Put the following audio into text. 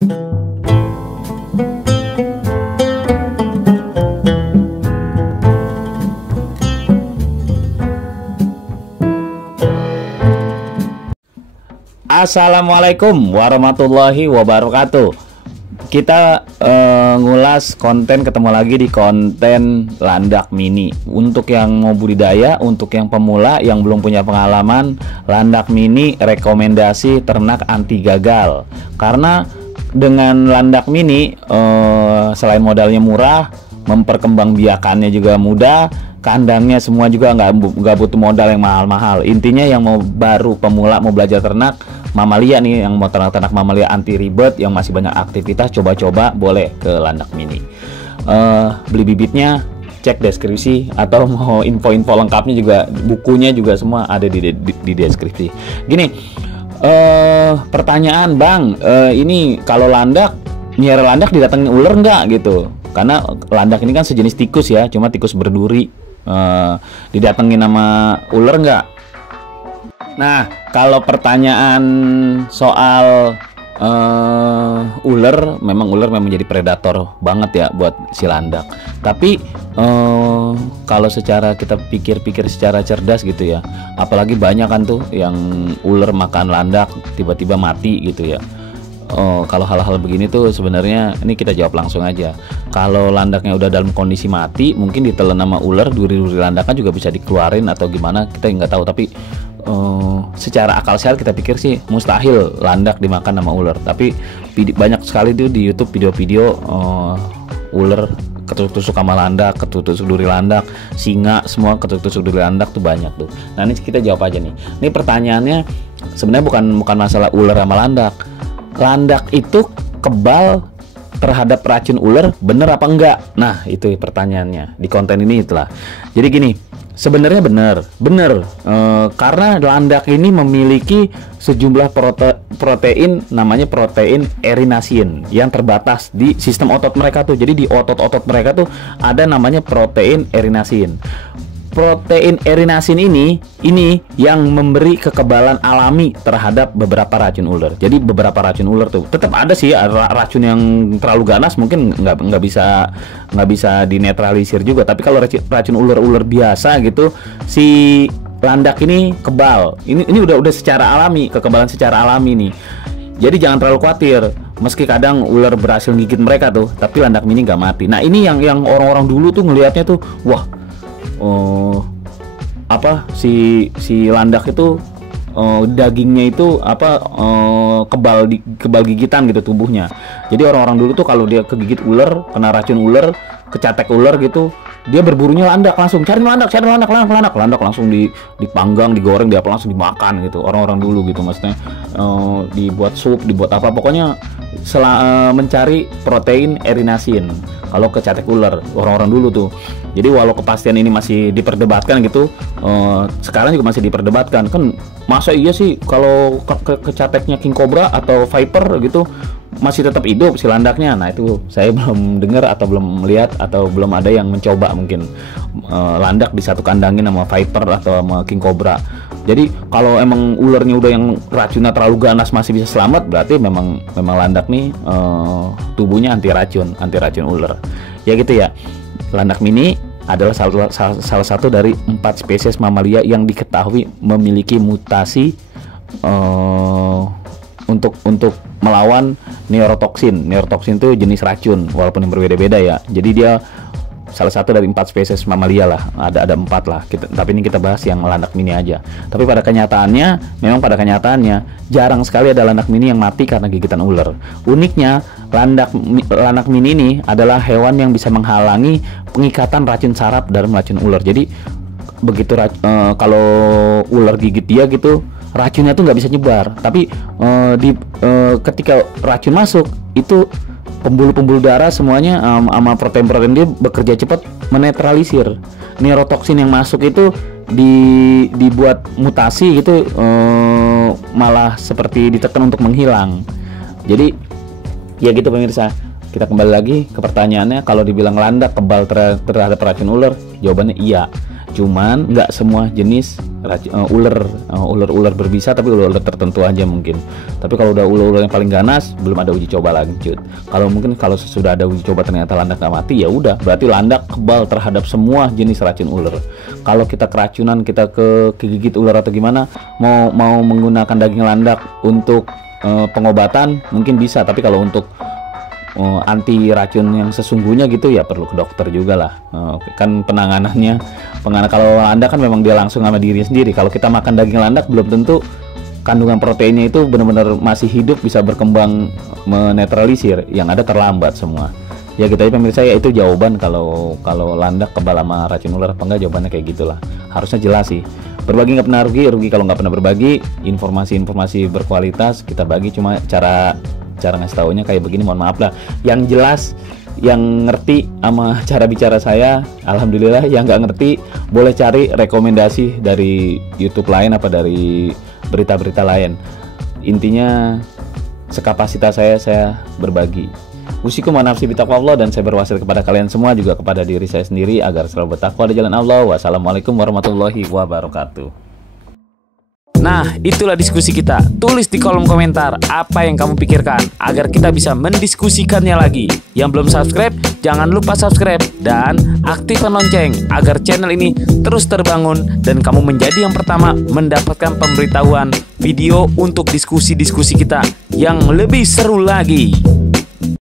Assalamualaikum warahmatullahi wabarakatuh. Kita ngulas konten, ketemu lagi di konten landak mini. Untuk yang mau budidaya, untuk yang pemula yang belum punya pengalaman, landak mini rekomendasi ternak anti gagal. Karena dengan landak mini selain modalnya murah, memperkembangbiakannya juga mudah, kandangnya semua juga nggak butuh modal yang mahal-mahal. Intinya yang mau baru pemula mau belajar ternak mamalia nih, yang mau ternak mamalia anti ribet, yang masih banyak aktivitas, coba-coba boleh ke landak mini. Beli bibitnya cek deskripsi, atau mau info-info lengkapnya juga, bukunya juga semua ada di deskripsi. Gini, pertanyaan bang, ini kalau landak, miara landak didatengin ular nggak gitu? Karena landak ini kan sejenis tikus ya, cuma tikus berduri. Didatengin sama ular nggak? Nah, kalau pertanyaan soal ular, memang ular memang jadi predator banget ya buat si landak. Tapi kalau secara kita pikir-pikir secara cerdas gitu ya, apalagi banyak kan tuh yang ular makan landak tiba-tiba mati gitu ya. Kalau hal-hal begini tuh sebenarnya ini kita jawab langsung aja. Kalau landaknya udah dalam kondisi mati, mungkin ditelan sama ular, duri-duri landaknya juga bisa dikeluarin atau gimana, kita nggak tahu. Tapi secara akal sehat kita pikir sih mustahil landak dimakan sama ular. Tapi banyak sekali tuh di YouTube video-video ular ketusuk-tusuk sama landak, ketusuk duri landak, singa, semua ketusuk duri landak tuh banyak tuh. Nah, ini kita jawab aja nih. Ini pertanyaannya sebenarnya bukan masalah ular sama landak. Landak itu kebal terhadap racun ular, bener apa enggak? Nah, itu pertanyaannya di konten ini itulah. Jadi gini, sebenarnya bener, karena landak ini memiliki sejumlah protein, namanya protein erinacin, yang terbatas di sistem otot mereka tuh. Jadi di otot-otot mereka tuh ada namanya protein erinacin. Protein erinacin ini yang memberi kekebalan alami terhadap beberapa racun ular. Jadi beberapa racun ular tuh tetap ada sih, racun yang terlalu ganas mungkin nggak bisa dinetralisir juga. Tapi kalau racun ular biasa gitu, si landak ini kebal. Ini udah secara alami, kekebalan secara alami nih. Jadi jangan terlalu khawatir. Meski kadang ular berhasil gigit mereka tuh, tapi landak mini nggak mati. Nah, ini yang orang-orang dulu tuh ngelihatnya tuh, wah, si landak itu dagingnya itu kebal gigitan gitu tubuhnya. Jadi orang-orang dulu tuh kalau dia kegigit ular, kena racun ular, kecatek ular gitu, dia berburunya landak, langsung cari landak langsung dipanggang, digoreng, dia langsung dimakan gitu. Orang-orang dulu gitu, maksudnya dibuat sup, dibuat apa, pokoknya mencari protein erinacin kalau kecatek ular, orang-orang dulu tuh. Jadi walau kepastian ini masih diperdebatkan gitu, sekarang juga masih diperdebatkan kan, masa iya sih kalau kecateknya king cobra atau viper gitu masih tetap hidup si landaknya. Nah, itu saya belum dengar atau belum melihat atau belum ada yang mencoba mungkin landak disatu kandangin sama viper atau sama king cobra. Jadi kalau emang ularnya udah yang racunnya terlalu ganas masih bisa selamat, berarti memang landak nih tubuhnya anti racun ular. Ya gitu ya. Landak mini adalah salah satu dari 4 spesies mamalia yang diketahui memiliki mutasi untuk melawan neurotoksin. Neurotoksin itu jenis racun, walaupun yang berbeda-beda ya. Jadi dia salah satu dari 4 spesies mamalia lah. Ada 4 lah. Tapi ini kita bahas yang landak mini aja. Tapi pada kenyataannya jarang sekali ada landak mini yang mati karena gigitan ular. Uniknya, landak mini ini adalah hewan yang bisa menghalangi pengikatan racun saraf dalam racun ular. Jadi begitu kalau ular gigit dia gitu, racunnya tuh nggak bisa nyebar. Tapi ketika racun masuk, itu pembuluh-pembuluh darah semuanya sama protein-protein dia bekerja cepat menetralisir. Neurotoksin yang masuk itu dibuat mutasi gitu, malah seperti ditekan untuk menghilang. Jadi ya gitu pemirsa, kita kembali lagi ke pertanyaannya. Kalau dibilang landak kebal terhadap racun ular, jawabannya iya. Cuman nggak semua jenis ular berbisa, tapi ular tertentu aja mungkin. Tapi kalau udah ular yang paling ganas, belum ada uji coba lanjut. Kalau sudah ada uji coba ternyata landak nggak mati, ya udah berarti landak kebal terhadap semua jenis racun ular. Kalau kita keracunan, kita kegigit ular atau gimana, mau menggunakan daging landak untuk pengobatan mungkin bisa, tapi kalau untuk anti racun yang sesungguhnya gitu ya perlu ke dokter juga lah. Kan penanganannya kalau landak kan memang dia langsung sama diri sendiri. Kalau kita makan daging landak belum tentu kandungan proteinnya itu benar-benar masih hidup, bisa berkembang menetralisir, yang ada terlambat semua. Ya kita pemirsa, ya itu jawaban kalau landak kebal sama racun ular apa enggak, jawabannya kayak gitulah. Harusnya jelas sih. Berbagi nggak pernah rugi kalau nggak pernah berbagi. Informasi berkualitas kita bagi, cuma cara ngasih taunya kayak begini, mohon maaf lah. Yang jelas, yang ngerti sama cara bicara saya, alhamdulillah. Yang nggak ngerti boleh cari rekomendasi dari YouTube lain apa dari berita-berita lain. Intinya sekapasitas saya berbagi. Usikum wa nafsi bitaqwallah, dan saya berwasiat kepada kalian semua, juga kepada diri saya sendiri, agar selalu bertakwa di jalan Allah. Wassalamualaikum warahmatullahi wabarakatuh. Nah, itulah diskusi kita. Tulis di kolom komentar apa yang kamu pikirkan, agar kita bisa mendiskusikannya lagi. Yang belum subscribe, jangan lupa subscribe dan aktifkan lonceng, agar channel ini terus terbangun dan kamu menjadi yang pertama mendapatkan pemberitahuan video untuk diskusi-diskusi kita yang lebih seru lagi.